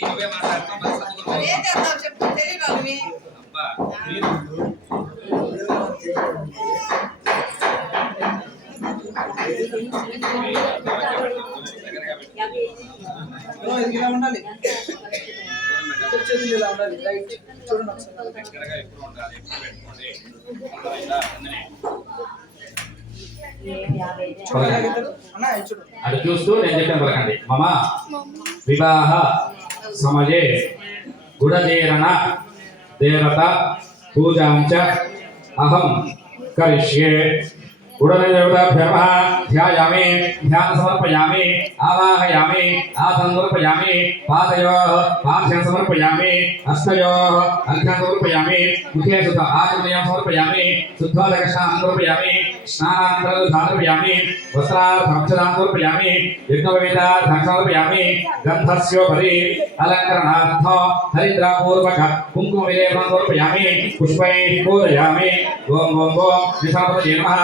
నువ్వే మాట్లాడుతున్నావు ఏం చేద్దాం చెప్పు తెలియదు వాళ్ళవి అబ్బా మీరు ఇలా ఉండాలి చేతులు ఇలా ఉండాలి రైట్ చూడండి దగ్గరగా ఎప్పుడు ఉండాలి ఎప్పుడు పెట్టుకోండి ఇలా అందనే అది చూస్తూ నేను చెప్పాను పలకండి మమ వివాహ సమయే గుడజేరణ దేవత పూజాంచ అహం కరిష్యే गुणदेवताभ्यः ध्यायामि ध्यान समर्पयामि आवाहयामि आसन समर्पयामि पादयोः पाद्यं समर्पयामि हस्तयोः अर्घ्यं समर्पयामि मुखे शुद्ध आचमनीयं समर्पयामि शुद्धोदकस्नानं समर्पयामि स्नानानन्तरं समर्पयामि वस्त्रार्थमक्षदानं समर्पयामि यज्ञोपवीतार्थं समर्पयामि गन्धस्योपरि अलङ्करणार्थं हरिद्रापूर्वक कुङ्कुमविलेपनं समर्पयामि पुष्पैः पूजयामि ओम ओम ओम विष्णुपतये नमः